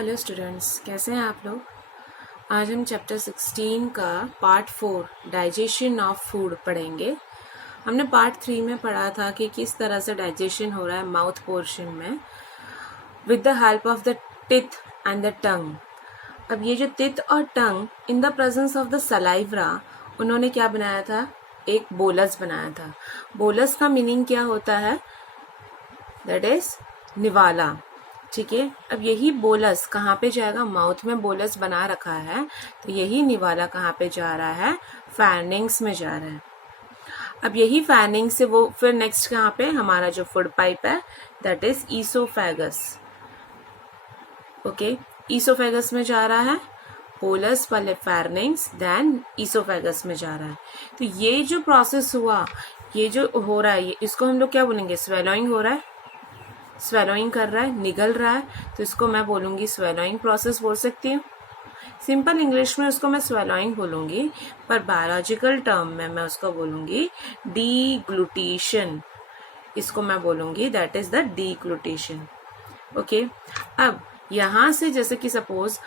Hello students, कैसे हैं आप लोग। आज हम चैप्टर 16 का पार्ट 4 डाइजेशन ऑफ फूड पढ़ेंगे। हमने पार्ट 3 में पढ़ा था कि किस तरह से डाइजेशन हो रहा है माउथ पोर्शन में with the help of the teeth and the tongue. अब ये जो टिथ और tongue in the presence of the saliva, उन्होंने क्या बनाया था, एक बोलस बनाया था। बोलस का मीनिंग क्या होता है, दैट इज निवाला। ठीक है, अब यही बोलस कहाँ पे जाएगा, माउथ में बोलस बना रखा है, तो यही निवाला कहाँ पे जा रहा है, फैनिंग्स में जा रहा है। अब यही फैनिंग से वो फिर नेक्स्ट कहाँ पे, हमारा जो फूड पाइप है that is oesophagus. Okay, oesophagus में जा रहा है, बोलस पहले फैरिंग्स देन ईसोफेगस में जा रहा है। तो ये जो प्रोसेस हुआ, ये जो हो रहा है, इसको हम लोग क्या बोलेंगे, स्वेलोइंग हो रहा है, स्वेलोइंग कर रहा है, निगल रहा है, तो इसको मैं बोलूंगी स्वेलोइंग प्रोसेस बोल सकती हूँ। सिंपल इंग्लिश में उसको मैं स्वेलोइंग बोलूंगी, पर बायोलॉजिकल टर्म में मैं उसको बोलूंगी डीग्लूटेशन। इसको मैं बोलूंगी दैट इज द डीग्लूटेशन। ओके, अब यहां से जैसे कि सपोज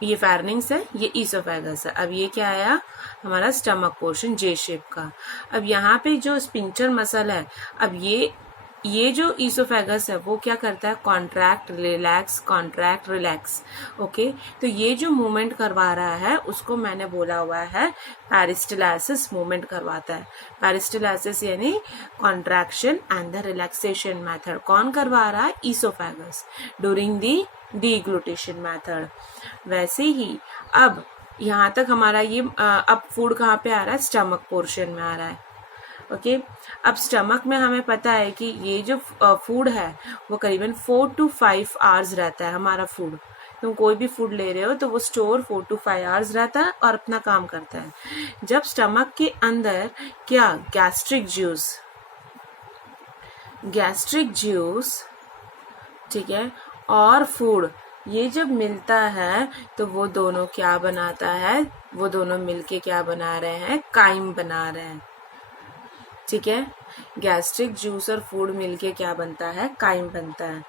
ये फैरिंग्स है, ये ईसोफेगस है। अब ये क्या आया, हमारा स्टमक पोर्शन जे शेप का। अब यहाँ पे जो स्पिंचर मसल है, अब ये जो ईसोफेगस है वो क्या करता है, contract relax, contract relax. Okay, तो ये जो मूवमेंट करवा रहा है उसको मैंने बोला हुआ है पेरिस्टालसिस मूवमेंट करवाता है। पेरिस्टालसिस यानी contraction and the relaxation method कौन करवा रहा है, ईसोफेगस ड्यूरिंग दी डीग्लूटेशन मेथड। वैसे ही अब यहाँ तक हमारा ये अब फूड कहाँ पे आ रहा है, स्टमक पोर्शन में आ रहा है। ओके, अब स्टमक में हमें पता है कि ये जो फूड है वो करीबन 4 to 5 आवर्स रहता है हमारा फूड। तुम कोई भी फूड ले रहे हो तो वो स्टोर 4 to 5 आवर्स रहता है और अपना काम करता है। जब स्टमक के अंदर क्या, गैस्ट्रिक जूस, ठीक है, और फूड ये जब मिलता है तो वो दोनों क्या बनाता है, वो दोनों मिलके क्या बना रहे हैं, काइम बना रहे हैं। ठीक है, गैस्ट्रिक जूस और फूड मिलके क्या बनता है, काइम बनता है।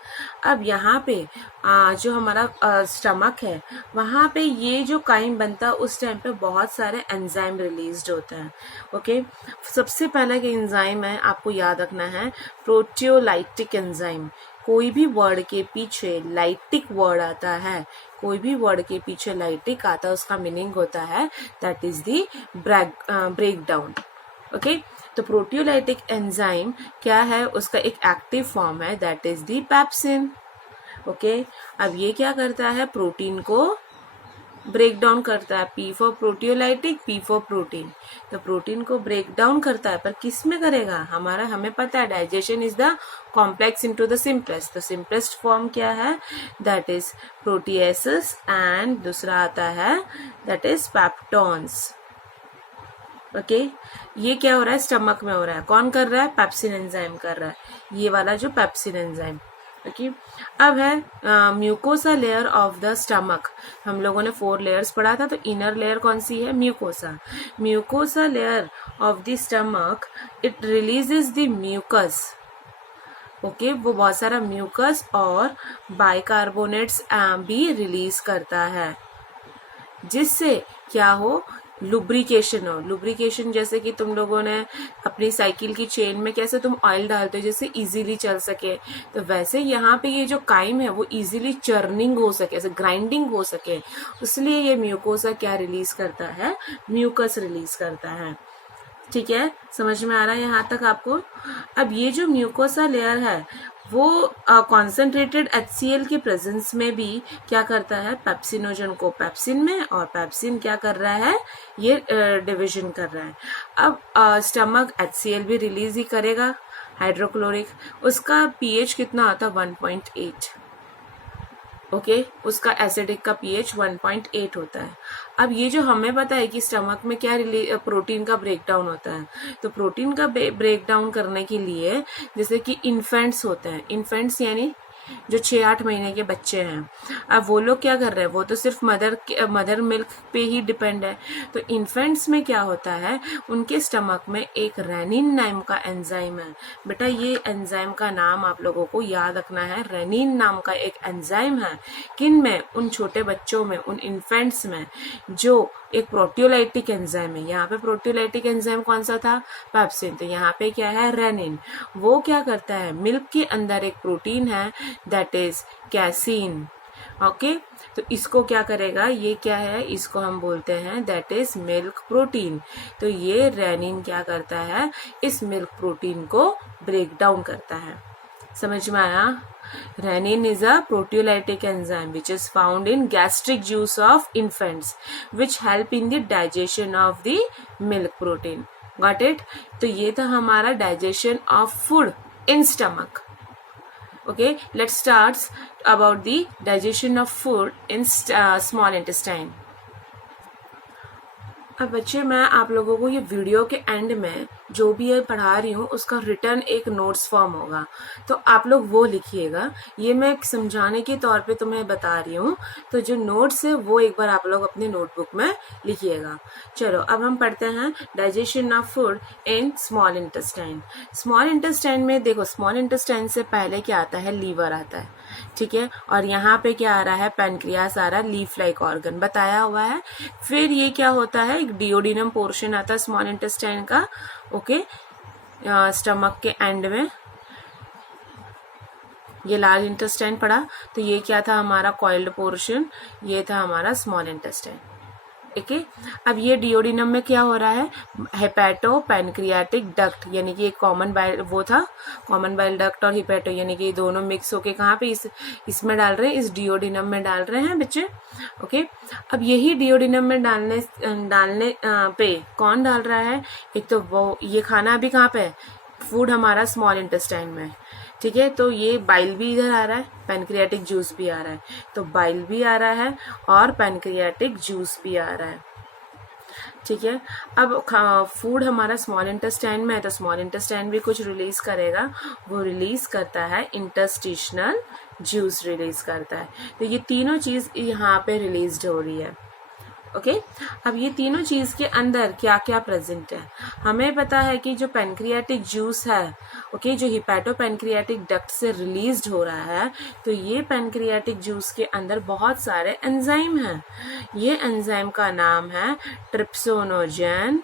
अब यहाँ पे जो हमारा स्टमक है वहाँ पे ये जो काइम बनता है उस टाइम पे बहुत सारे एंजाइम रिलीज्ड होते हैं। ओके, सबसे पहला के एंजाइम है, आपको याद रखना है, प्रोटियोलाइटिक एंजाइम। कोई भी वर्ड के पीछे लाइटिक वर्ड आता है, कोई भी वर्ड के पीछे लाइटिक आता है, उसका मीनिंग होता है that is the break down. Okay, तो प्रोटियोलाइटिक एंजाइम क्या है, उसका एक एक्टिव फॉर्म है that is the pepsin. Okay, अब ये क्या करता है, प्रोटीन को ब्रेक डाउन करता है, P for proteolytic, P for protein. तो प्रोटीन को ब्रेक डाउन करता है, पर किस में करेगा, हमें पता है digestion is the complex into the simplest. तो सिंपलेस्ट फॉर्म क्या है, दैट इज प्रोटीएसिस, एंड दूसरा आता है दैट इज पेप्टोन्स। ओके, ये क्या हो रहा है, स्टमक में हो रहा है, कौन कर रहा है, पेप्सिन एंजाइम कर रहा है, ये वाला जो पेप्सिन एंजाइम। ओके, अब है mucosa layer of the stomach. हम लोगों ने 4 लेयर्स पढ़ा था, तो इनर लेयर कौन सी है, mucosa. Mucosa layer of the stomach, it releases the mucus. Okay, वो बहुत सारा म्यूकस और बाइकार्बोनेट्स भी रिलीज करता है, जिससे क्या हो, लुब्रिकेशन हो। लुब्रिकेशन जैसे कि तुम लोगों ने अपनी साइकिल की चेन में कैसे तुम ऑयल डालते हो जिससे इजीली चल सके, तो वैसे यहाँ पे ये जो काइम है वो इजीली चर्निंग हो सके, ऐसे ग्राइंडिंग हो सके, इसलिए ये म्यूकोसा क्या रिलीज करता है, म्यूकस रिलीज करता है। ठीक है, समझ में आ रहा है यहाँ तक आपको। अब ये जो म्यूकोसा लेयर है वो कॉन्सेंट्रेटेड HCl के प्रेजेंस में भी क्या करता है, पेप्सिनोजन को पेप्सिन में, और पेप्सिन क्या कर रहा है, ये डिवीजन कर रहा है। अब स्टमक HCl भी रिलीज ही करेगा, हाइड्रोक्लोरिक, उसका pH कितना आता है, 1.8। ओके, उसका एसिडिक का pH 1.8 होता है। अब ये जो हमें पता है कि स्टमक में क्या प्रोटीन का ब्रेकडाउन होता है, तो प्रोटीन का ब्रेकडाउन करने के लिए जैसे कि इन्फेंट्स होते हैं, इन्फेंट्स यानी जो 6-8 महीने के बच्चे हैं, अब वो लोग क्या कर रहे हैं, वो तो सिर्फ मदर मिल्क पे ही डिपेंड है। तो इन्फेंट्स में क्या होता है, उनके स्टमक में एक रेनिन नाम का एंजाइम है। बेटा ये एंजाइम का नाम आप लोगों को याद रखना है। रेनिन नाम का एक एंजाइम है, किन में, उन छोटे बच्चों में, उन इन्फेंट्स में, जो एक प्रोटियोलाइटिक एंजाइम है। यहाँ पे प्रोटियोलाइटिक एंजाइम कौन सा था, पेप्सिन, तो यहाँ पे क्या है, रेनिन। वो क्या करता है, मिल्क के अंदर एक प्रोटीन है दैट इज कैसीन। ओके, तो इसको क्या करेगा, ये क्या है, इसको हम बोलते हैं दैट इज मिल्क प्रोटीन। तो ये रेनिन क्या करता है, इस मिल्क प्रोटीन को ब्रेक डाउन करता है। समझ में आया? Renin is a proteolytic enzyme which is found in gastric juice of infants, which help in the digestion of the milk protein. Got it? तो ये था हमारा digestion of food in stomach. Okay, let's start about the digestion of food in small intestine. अब बच्चे मैं आप लोगों को ये वीडियो के एंड में जो भी ये पढ़ा रही हूँ उसका रिटर्न एक नोट्स फॉर्म होगा, तो आप लोग वो लिखिएगा। ये मैं समझाने के तौर पे तुम्हें बता रही हूँ, तो जो नोट्स है वो एक बार आप लोग अपने नोटबुक में लिखिएगा। चलो अब हम पढ़ते हैं digestion of food in small intestine. Small intestine में देखो, स्मॉल इंटेस्टाइन से पहले क्या आता है, लीवर आता है, ठीक है, और यहाँ पे क्या आ रहा है, पैनक्रियास आ रहा है, लीफ लाइक ऑर्गन बताया हुआ है। फिर ये क्या होता है, एक डिओडिनम पोर्शन आता है स्मॉल इंटेस्टाइन का, ओके, स्टमक के एंड में। ये लार्ज इंटेस्टाइन पड़ा, तो ये क्या था हमारा कॉइल्ड पोर्शन, ये था हमारा स्मॉल इंटेस्टाइन। ठीक है, अब ये डिओडिनम में क्या हो रहा है, हेपेटो पैनक्रियाटिक डक्ट, यानी कि एक कॉमन बाइल वो था, कॉमन बाइल डक्ट और हिपेटो, यानी कि दोनों मिक्स होके कहाँ पे, इसमें डाल रहे हैं, इस डिओडिनम में डाल रहे हैं बच्चे। ओके, अब यही डिओडिनम में डालने पे कौन डाल रहा है, एक तो वो, ये खाना अभी कहाँ पे है, फूड हमारा स्मॉल इंटेस्टाइन में, ठीक है, तो ये बाइल भी इधर आ रहा है, पैनक्रियाटिक जूस भी आ रहा है, तो बाइल भी आ रहा है और पैनक्रियाटिक जूस भी आ रहा है, ठीक है। अब फूड हमारा स्मॉल इंटेस्टाइन में है, तो स्मॉल इंटेस्टाइन भी कुछ रिलीज करेगा, वो रिलीज करता है इंटरस्टिशनल जूस रिलीज करता है। तो ये तीनों चीज यहाँ पे रिलीज हो रही है। ओके, अब ये तीनों चीज के अंदर क्या क्या प्रेजेंट है, हमें पता है कि जो पैनक्रियाटिक जूस है, ओके, जो हिपैटो पैनक्रियाटिक डक्ट से रिलीज्ड हो रहा है, तो ये पैनक्रियाटिक जूस के अंदर बहुत सारे एंजाइम हैं। ये एंजाइम का नाम है ट्रिप्सोनोजेन,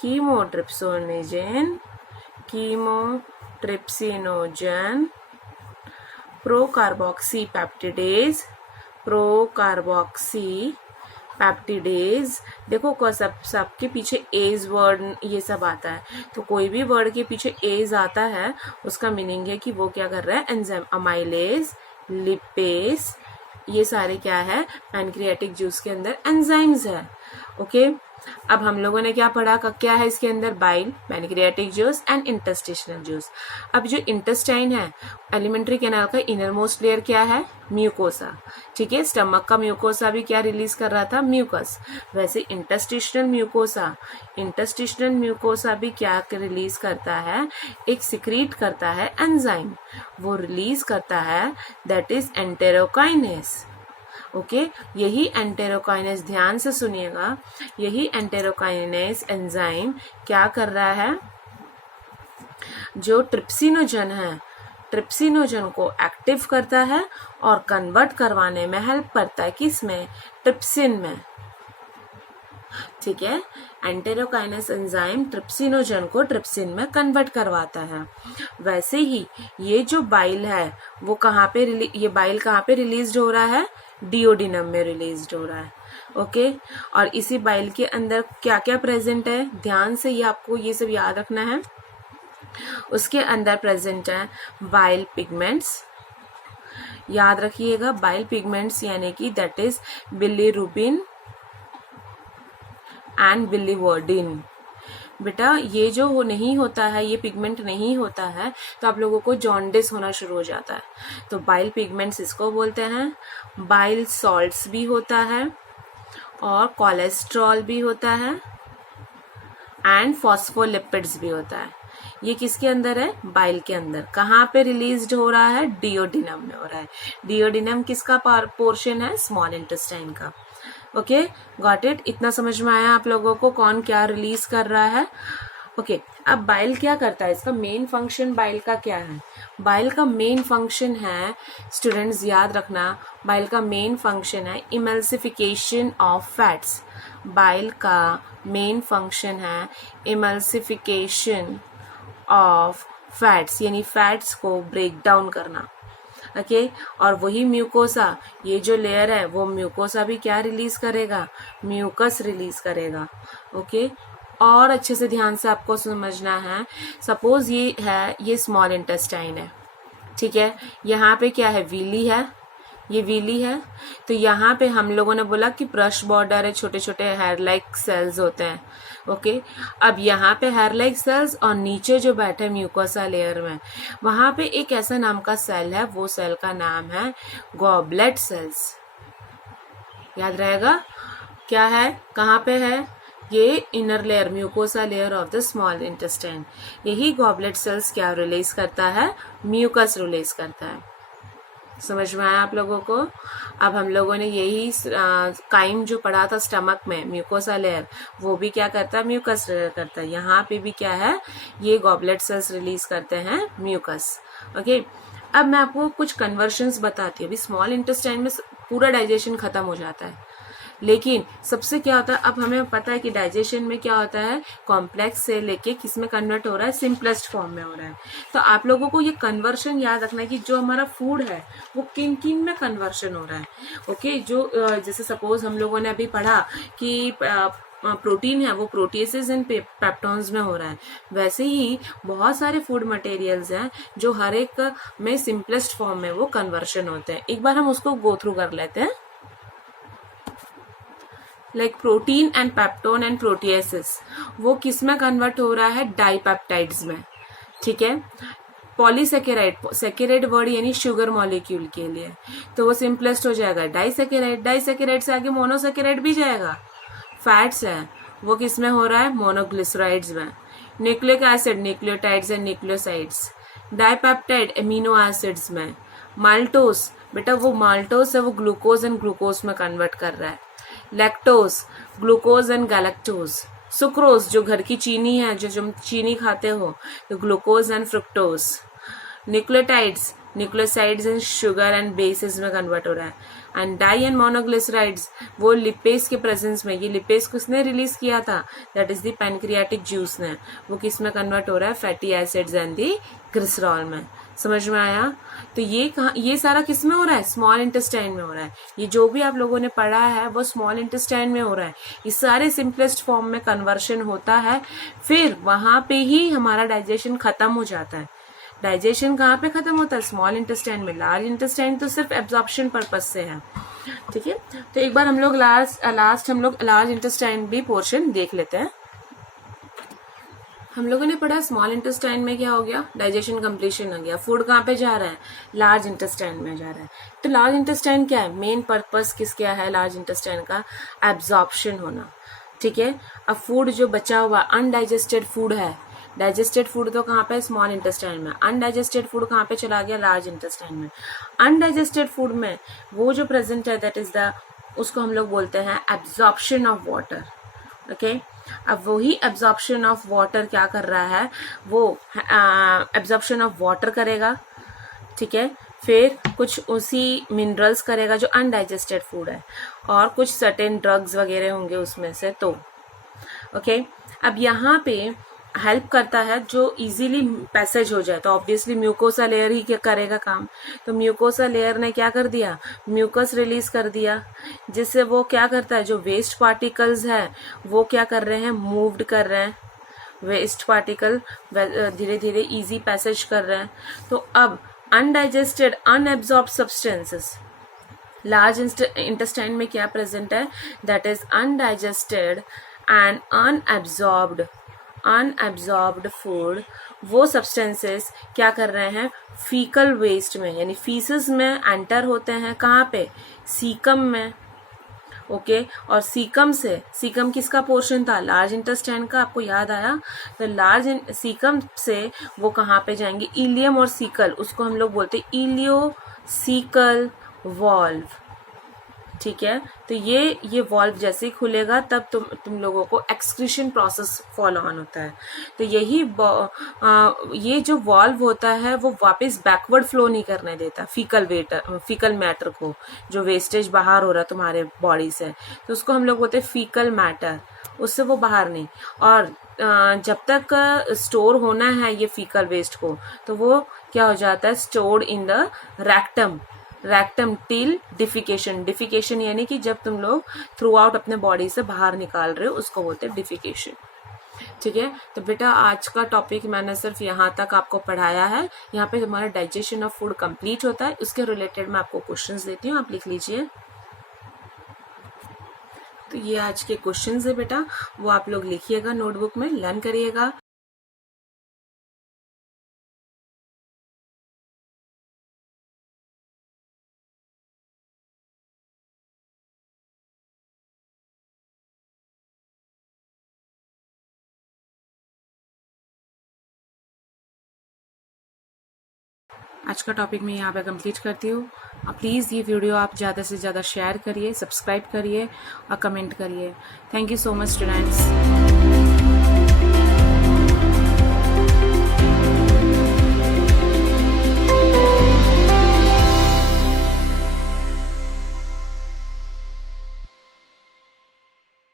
कीमोट्रिप्सोनेजेन, chymotrypsinogen, procarboxy peptidase, procarboxy peptidase. देखो को सबके पीछे एज वर्ड ये सब आता है, तो कोई भी वर्ड के पीछे एज आता है उसका मीनिंग है कि वो क्या कर रहा है, एंजाइम। अमाइलेज, लिपेस, ये सारे क्या है, पैनक्रियाटिक जूस के अंदर एंजाइम्स है। ओके, अब हम लोगों ने क्या पढ़ा, क्या है इसके अंदर, bile, pancreatic juice and interstitial juice. अब जो इंटेस्टाइन है, एलिमेंट्री कैनाल का इनर मोस्ट लेयर क्या है, म्यूकोसा, ठीक है, स्टमक का म्यूकोसा भी क्या रिलीज कर रहा था, म्यूकस। वैसे इंटरस्टिशनल म्यूकोसा भी क्या रिलीज करता है, एक सिक्रीट करता है एंजाइम, वो रिलीज करता है दैट इज एंटेरोकाइनेस। ओके, यही एंटेरोकाइनेस, ध्यान से सुनिएगा, यही एंटेरोकाइनेस एंजाइम क्या कर रहा है, जो ट्रिप्सिनोजन है, ट्रिप्सिनोजन को एक्टिव करता है और कन्वर्ट करवाने में हेल्प करता है, किसमें, ट्रिप्सिन में, ठीक है। एंटेरोकाइनेस एंजाइम ट्रिप्सिनोजन को ट्रिप्सिन में कन्वर्ट करवाता है। वैसे ही ये जो बाइल है वो कहाँ पे ये बाइल कहाँ पे रिलीज हो रहा है, डिओडिनम में रिलीज हो रहा है। ओके, और इसी बाइल के अंदर क्या क्या प्रेजेंट है, ध्यान से ये आपको ये सब याद रखना है। उसके अंदर प्रेजेंट है बाइल पिगमेंट्स, याद रखिएगा, बाइल पिगमेंट्स यानी कि that is bilirubin and biliverdin. बेटा ये जो नहीं होता है, ये पिगमेंट नहीं होता है, तो आप लोगों को जॉन्डिस होना शुरू हो जाता है। तो बाइल पिगमेंट्स इसको बोलते हैं। बाइल सॉल्ट्स भी होता है और कोलेस्ट्रॉल भी होता है एंड फॉस्फोलिपिड्स भी होता है। ये किसके अंदर है? बाइल के अंदर। कहाँ पे रिलीज्ड हो रहा है? डिओडिनम में हो रहा है। डिओडिनम किसका पोर्शन है? स्मॉल इंटेस्टाइन का। Okay, got it? इतना समझ में आया आप लोगों को कौन क्या रिलीज कर रहा है? ओके, अब बाइल क्या करता है? इसका मेन फंक्शन बाइल का क्या है? बाइल का मेन फंक्शन है, स्टूडेंट्स याद रखना, बाइल का मेन फंक्शन है इमल्सिफिकेशन ऑफ फैट्स। बाइल का मेन फंक्शन है इमल्सिफिकेशन ऑफ फैट्स, यानी फैट्स को ब्रेक डाउन करना। ओके, और वही म्यूकोसा, ये जो लेयर है वो म्यूकोसा भी क्या रिलीज करेगा? म्यूकस रिलीज करेगा। ओके, और अच्छे से ध्यान से आपको समझना है। सपोज ये है, ये स्मॉल इंटेस्टाइन है, ठीक है, यहाँ पे क्या है? वीली है, ये वीली है। तो यहाँ पे हम लोगों ने बोला कि ब्रश बॉर्डर है, छोटे छोटे हेयर लाइक सेल्स होते हैं। ओके, अब यहाँ पे हेयर लाइक सेल्स और नीचे जो बैठे म्यूकोसा लेयर में, वहाँ पे एक ऐसा नाम का सेल है, वो सेल का नाम है गॉबलेट सेल्स। याद रहेगा क्या है, कहाँ पे है? ये inner layer, mucosa layer of the small intestine. यही गॉबलेट सेल्स क्या रिलीज करता है? म्यूकस रिलीज करता है। समझ में आया आप लोगों को? अब हम लोगों ने यही काइम जो पढ़ा था स्टमक में, म्यूकोसा लेयर, वो भी क्या करता है? म्यूकस करता है। यहाँ पे भी क्या है? ये गॉबलेट सेल्स रिलीज करते हैं म्यूकस। ओके, अब मैं आपको कुछ कन्वर्शंस बताती हूँ। अभी स्मॉल इंटेस्टाइन में पूरा डाइजेशन खत्म हो जाता है, लेकिन सबसे क्या होता है, अब हमें पता है कि डाइजेशन में क्या होता है, कॉम्प्लेक्स से लेके किस में कन्वर्ट हो रहा है? सिंपलेस्ट फॉर्म में हो रहा है। तो आप लोगों को ये कन्वर्शन याद रखना है कि जो हमारा फूड है वो किन किन में कन्वर्शन हो रहा है। ओके, जो जैसे सपोज हम लोगों ने अभी पढ़ा कि प्रोटीन है वो प्रोटीएसेस एंड पेप्टोन्स में हो रहा है, वैसे ही बहुत सारे फूड मटेरियल्स हैं जो हर एक में सिंपलेस्ट फॉर्म में वो कन्वर्शन होते हैं। एक बार हम उसको गो थ्रू कर लेते हैं। Like protein and peptone and proteases, वो किस में कन्वर्ट हो रहा है? डाइपेप्टाइड्स में। ठीक है, पॉलीसेकेराइड, सेकेराइड वर्ड यानी शुगर मॉलिक्यूल के लिए, तो वो सिंपलेस्ट हो जाएगा डाइसेकेराइड। डाइसेकेराइड से आगे मोनोसेकेराइड भी जाएगा। फैट्स है वो किस में हो रहा है? मोनोग्लिसराइड्स में। Nucleic acid, nucleotides and nucleosides. Dipeptide amino acids में। माल्टोस, बेटा वो माल्टोस है वो ग्लूकोज एंड ग्लूकोज में कन्वर्ट कर रहा है। Lactose, glucose and galactose. Sucrose, जो घर की चीनी है, जो चीनी खाते हो, तो glucose and fructose. Nucleotides, nucleosides and sugar and bases में कन्वर्ट हो रहा है। एंड डाई एंड मोनोग्लिसराइड्स, वो लिपेज के प्रेजेंस में, ये लिपेज किसने रिलीज किया था? That is the pancreatic juice ने। वो किस में कन्वर्ट हो रहा है? Fatty acids and the glycerol में। समझ में आया? तो ये सारा किस में हो रहा है? स्मॉल इंटेस्टाइन में हो रहा है। ये जो भी आप लोगों ने पढ़ा है वो स्मॉल इंटेस्टाइन में हो रहा है। ये सारे सिंपलेस्ट फॉर्म में कन्वर्शन होता है, फिर वहां पे ही हमारा डाइजेशन खत्म हो जाता है। डाइजेशन कहाँ पे खत्म होता है? स्मॉल इंटेस्टाइन में। लार्ज इंटेस्टाइन तो सिर्फ एब्जॉर्प्शन पर्पज से है। ठीक है, तो एक बार हम लोग लास्ट हम लोग लार्ज इंटेस्टाइन भी पोर्शन देख लेते हैं। हम लोगों ने पढ़ा स्मॉल इंटेस्टाइन में क्या हो गया? डाइजेशन कंप्लीशन हो गया। फूड कहाँ पे जा रहा है? लार्ज इंटेस्टाइन में जा रहा है। तो लार्ज इंटेस्टाइन क्या है? मेन पर्पस किस क्या है लार्ज इंटेस्टाइन का? एब्जॉर्प्शन होना। ठीक है, अब फूड जो बचा हुआ अनडाइजेस्टेड फूड है, डाइजेस्टेड फूड तो कहाँ पे? स्मॉल इंटेस्टाइन में। अनडाइजेस्टेड फूड कहाँ पे चला गया? लार्ज इंटेस्टाइन में। अनडाइजेस्टेड फूड में वो जो प्रेजेंट है दैट इज द, उसको हम लोग बोलते हैं एब्जॉर्प्शन ऑफ वाटर। ओके, अब वही एब्जॉर्प्शन ऑफ वाटर क्या कर रहा है? वो एब्जॉर्प्शन ऑफ वाटर करेगा। ठीक है, फिर कुछ उसी मिनरल्स करेगा जो अनडाइजेस्टेड फूड है, और कुछ सर्टेन ड्रग्स वगैरह होंगे उसमें से। तो ओके, अब यहाँ पे हेल्प करता है जो इजीली पैसेज हो जाए, तो ऑब्वियसली म्यूकोसा लेयर ही क्या करेगा काम। तो म्यूकोसा लेयर ने क्या कर दिया? म्यूकस रिलीज कर दिया, जिससे वो क्या करता है? जो वेस्ट पार्टिकल्स है वो क्या कर रहे हैं? मूव्ड कर रहे हैं। वेस्ट पार्टिकल धीरे धीरे इजी पैसेज कर रहे हैं। तो अब undigested unabsorbed substances large intestine में क्या प्रेजेंट है? That is undigested and unabsorbed food. वो सब्सटेंसेस क्या कर रहे हैं? फीकल वेस्ट में यानी फीसेस में एंटर होते हैं। कहाँ पे? सीकम में। ओके। और सीकम किसका पोर्शन था? लार्ज इंटेस्टाइन का। आपको याद आया? तो सीकम से वो कहाँ पे जाएंगे? इलियम और सीकल, उसको हम लोग बोलते हैं इलियोसीकल वॉल्व। ठीक है, तो ये वॉल्व जैसे ही खुलेगा तब तुम लोगों को एक्सक्रीशन प्रोसेस फॉलो ऑन होता है। तो ये जो वॉल्व होता है वो वापस बैकवर्ड फ्लो नहीं करने देता फीकल मैटर को, जो वेस्टेज बाहर हो रहा है तुम्हारे बॉडी से, तो उसको हम लोग बोलते हैं फीकल मैटर, उससे वो बाहर नहीं। और जब तक स्टोर होना है ये फीकल वेस्ट को, तो वो क्या हो जाता है? Stored in the rectum till defecation यानी कि जब तुम लोग थ्रू आउट अपने बॉडी से बाहर निकाल रहे हो, उसको बोलते हैं डिफिकेशन। ठीक है, तो बेटा आज का टॉपिक मैंने सिर्फ यहाँ तक आपको पढ़ाया है। यहाँ पे तुम्हारा डाइजेशन ऑफ फूड कंप्लीट होता है। उसके रिलेटेड मैं आपको क्वेश्चंस देती हूँ, आप लिख लीजिए। तो ये आज के क्वेश्चंस है बेटा, वो आप लोग लिखिएगा, नोटबुक में लर्न करिएगा। आज का टॉपिक मैं यहाँ पे कंप्लीट करती हूँ। प्लीज़ ये वीडियो आप ज़्यादा से ज़्यादा शेयर करिए, सब्सक्राइब करिए और कमेंट करिए। Thank you so much students.